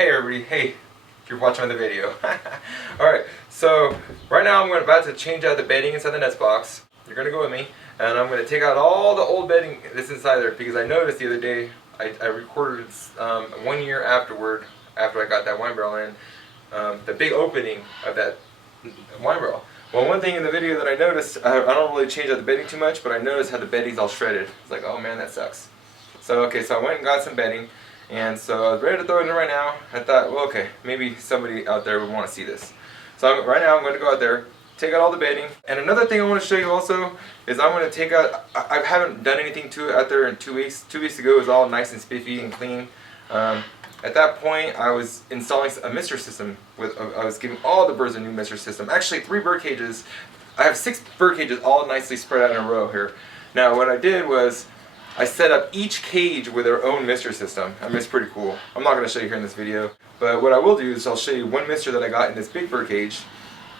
Hey everybody, hey, if you're watching the video. Alright, so right now I'm about to change out the bedding inside the nest box. You're going to go with me, and I'm going to take out all the old bedding that's inside there, because I noticed the other day, I recorded 1 year after I got that wine barrel in, the big opening of that wine barrel. Well, one thing in the video that I noticed, I don't really change out the bedding too much, but I noticed how the bedding's all shredded. It's like, oh man, that sucks. So okay, so I went and got some bedding. And so I was ready to throw it in right now. I thought, well, okay, maybe somebody out there would want to see this. So right now I'm going to go out there, take out all the bedding. And another thing I want to show you also is I'm going to take out, I haven't done anything to it out there in 2 weeks. 2 weeks ago it was all nice and spiffy and clean. At that point I was installing a mister system. I was giving all the birds a new mister system. Actually 3 bird cages. I have 6 bird cages all nicely spread out in a row here. Now what I did was, I set up each cage with their own mister system. I mean, it's pretty cool. I'm not going to show you here in this video, but what I will do is I'll show you one mister that I got in this big bird cage.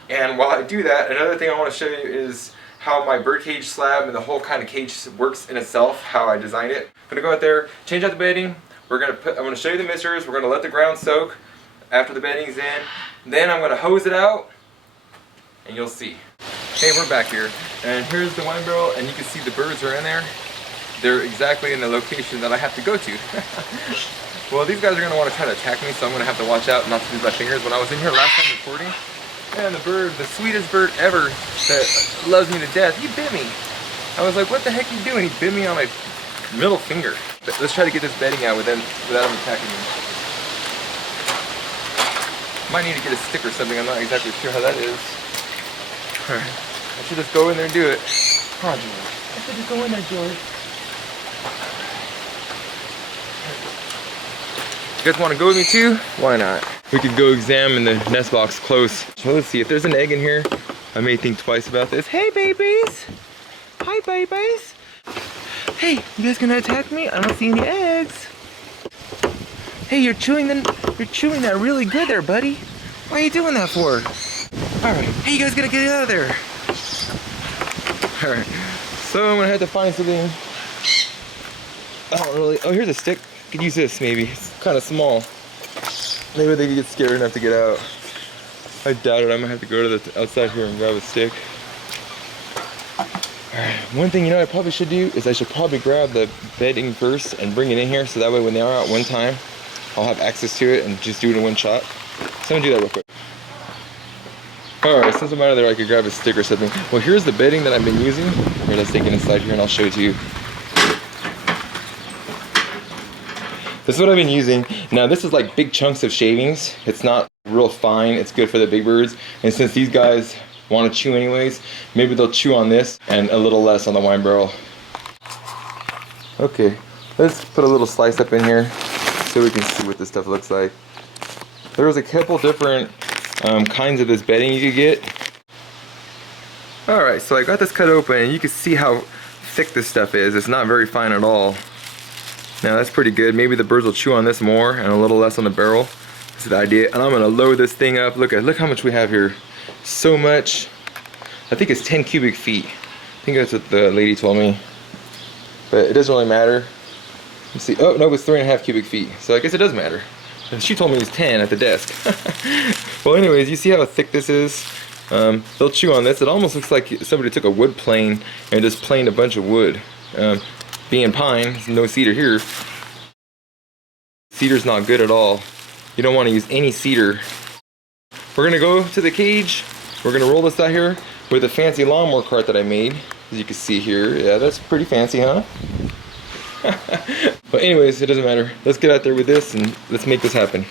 And while I do that, another thing I want to show you is how my bird cage slab and the whole kind of cage works in itself, how I designed it. I'm going to go out there, change out the bedding. I'm going to show you the misters. We're going to let the ground soak after the bedding's in. Then I'm going to hose it out, and you'll see. Hey, we're back here, and here's the wine barrel, and you can see the birds are in there. They're exactly in the location that I have to go to. Well, these guys are going to want to try to attack me, so I'm going to have to watch out not to lose my fingers. When I was in here last time recording, and the bird, the sweetest bird ever that loves me to death, he bit me. I was like, what the heck are you doing? He bit me on my middle finger. Let's try to get this bedding out without him attacking me. Might need to get a stick or something. I'm not exactly sure how that is. Alright, I should just go in there and do it. Come on, George. I should just go in there, George. You guys want to go with me too? Why not? We could go examine the nest box close. So let's see if there's an egg in here. I may think twice about this. Hey babies! Hi babies! Hey, you guys gonna attack me? I don't see any eggs. Hey, you're chewing that really good there, buddy. Why are you doing that for? Alright, hey, you guys gotta get out of there. Alright, so I'm gonna have to find something. I don't really, oh, here's a stick. Could use this maybe. It's kind of small. Maybe they could get scared enough to get out. I doubt it. I'm gonna have to go to the outside here and grab a stick. Alright, one thing I probably should do is I should probably grab the bedding first and bring it in here, so that way when they are out one time, I'll have access to it and just do it in one shot. So I'm gonna do that real quick. Alright, since I'm out of there, I could grab a stick or something. Well, here's the bedding that I've been using. Here, let's take it inside here and I'll show it to you. This is what I've been using. Now this is like big chunks of shavings. It's not real fine. It's good for the big birds. And since these guys want to chew anyways, maybe they'll chew on this and a little less on the wine barrel. Okay, let's put a little slice up in here so we can see what this stuff looks like. There's a couple different kinds of this bedding you could get. Alright, so I got this cut open and you can see how thick this stuff is. It's not very fine at all. Now that's pretty good. Maybe the birds will chew on this more and a little less on the barrel. This is the idea. And I'm gonna load this thing up. Look how much we have here. So much. I think it's 10 cubic feet. I think that's what the lady told me. But it doesn't really matter. Let's see. Oh no, it's 3.5 cubic feet. So I guess it does matter. She told me it was 10 at the desk. Well, anyways, you see how thick this is? They'll chew on this. It almost looks like somebody took a wood plane and just planed a bunch of wood. Being pine, there's no cedar here. Cedar's not good at all. You don't want to use any cedar. We're going to go to the cage. We're going to roll this out here with a fancy lawnmower cart that I made. As you can see here. Yeah, that's pretty fancy, huh? But anyways, it doesn't matter. Let's get out there with this and let's make this happen.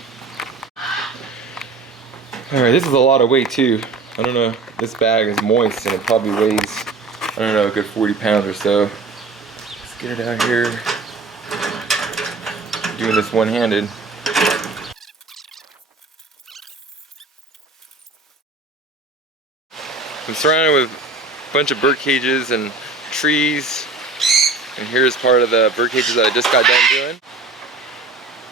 Alright, this is a lot of weight too. I don't know. This bag is moist and it probably weighs, I don't know, a good 40 pounds or so. Get it out here. Doing this one-handed. I'm surrounded with a bunch of bird cages and trees. And here's part of the bird cages that I just got done doing.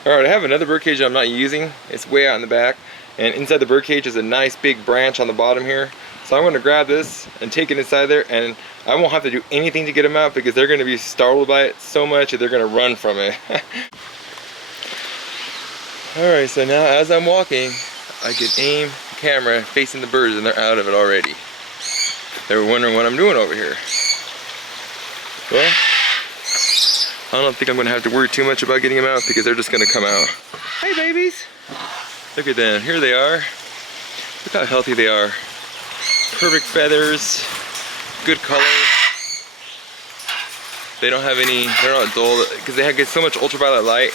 Alright, I have another bird cage that I'm not using. It's way out in the back. And inside the bird cage is a nice big branch on the bottom here. So I'm going to grab this and take it inside there, and I won't have to do anything to get them out because they're going to be startled by it so much that they're going to run from it. Alright, so now as I'm walking, I can aim the camera facing the birds and they're out of it already. They were wondering what I'm doing over here. Well, I don't think I'm gonna have to worry too much about getting them out because they're just gonna come out. Hey babies! Look at them, here they are. Look how healthy they are. Perfect feathers, good color. They don't have any, they're not dull, because they get so much ultraviolet light.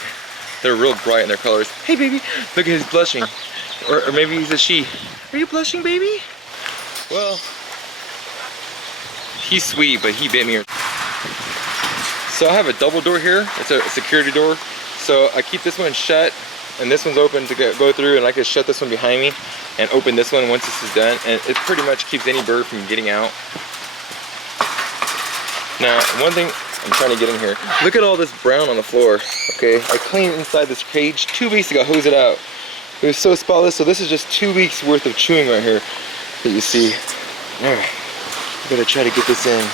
They're real bright in their colors. Hey baby, look at he's blushing. Or maybe he's a she. Are you blushing, baby? Well, he's sweet, but he bit me. So I have a double door here. It's a security door. So I keep this one shut, and this one's open to go through, and I can shut this one behind me and open this one once this is done. And it pretty much keeps any bird from getting out. Now, one thing, I'm trying to get in here. Look at all this brown on the floor, okay? I cleaned inside this cage 2 weeks ago, hose it out. It was so spotless, so this is just 2 weeks worth of chewing right here that you see. All right, I gotta try to get this in.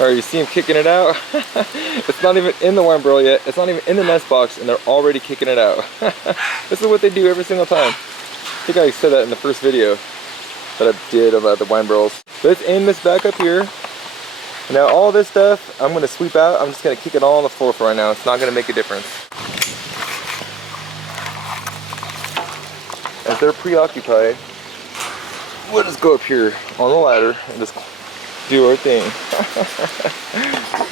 Alright, you see him kicking it out? It's not even in the wine barrel yet. It's not even in the nest box, and they're already kicking it out. This is what they do every single time. I think I said that in the first video that I did about the wine barrels. Let's aim this back up here. Now all this stuff, I'm going to sweep out. I'm just going to kick it all on the floor for right now. It's not going to make a difference. As they're preoccupied, we'll just go up here on the ladder and just do our thing.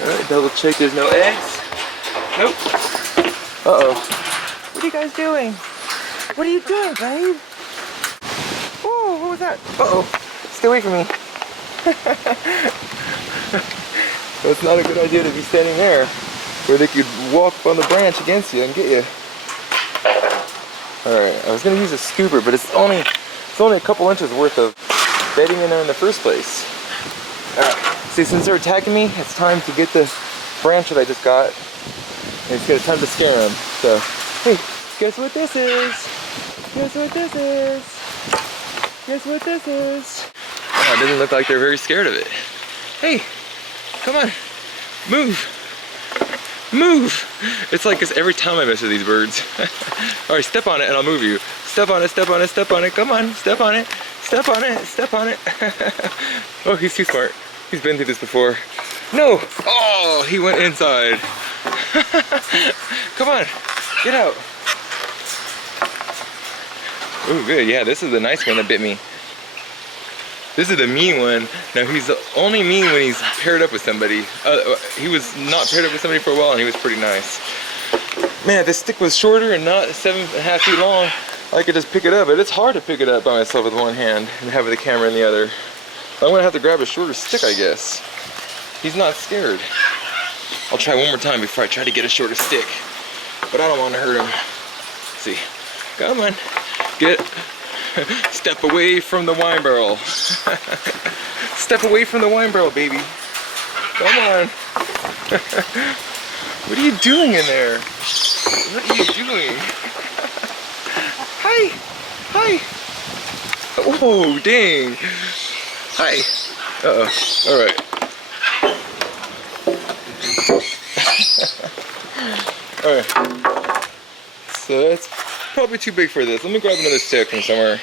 Alright, double check there's no eggs. Nope. Uh-oh. What are you guys doing? What are you doing, babe? Oh, what was that? Uh-oh. Stay away from me. It's not a good idea to be standing there where they could walk up on the branch against you and get you. Alright, I was going to use a scooper, but it's only a couple inches worth of bedding in there in the first place. See, since they're attacking me, it's time to get the branch that I just got. And it's time to scare them. So, hey, guess what this is? Guess what this is? Guess what this is? Oh, it doesn't look like they're very scared of it. Hey, come on, move. Move! It's like this every time I mess with these birds. Alright, step on it and I'll move you. Step on it, step on it, step on it. Come on, step on it. Step on it, step on it. Oh, he's too smart. He's been through this before. No! Oh, he went inside. Come on, get out. Oh, good. Yeah, this is the nice one that bit me. This is the mean one. Now, he's only mean when he's paired up with somebody. He was not paired up with somebody for a while, and he was pretty nice. Man, if this stick was shorter and not 7.5 feet long, I could just pick it up. But it's hard to pick it up by myself with one hand and have the camera in the other. I'm gonna have to grab a shorter stick, I guess. He's not scared. I'll try one more time before I try to get a shorter stick. But I don't want to hurt him. Let's see. Come on. Get. Step away from the wine barrel. Step away from the wine barrel, baby. Come on. What are you doing in there? What are you doing? Hi. Hi. Oh, dang. Hi. Uh-oh. All right. All right. So that's probably too big for this. Let me grab another stick from somewhere.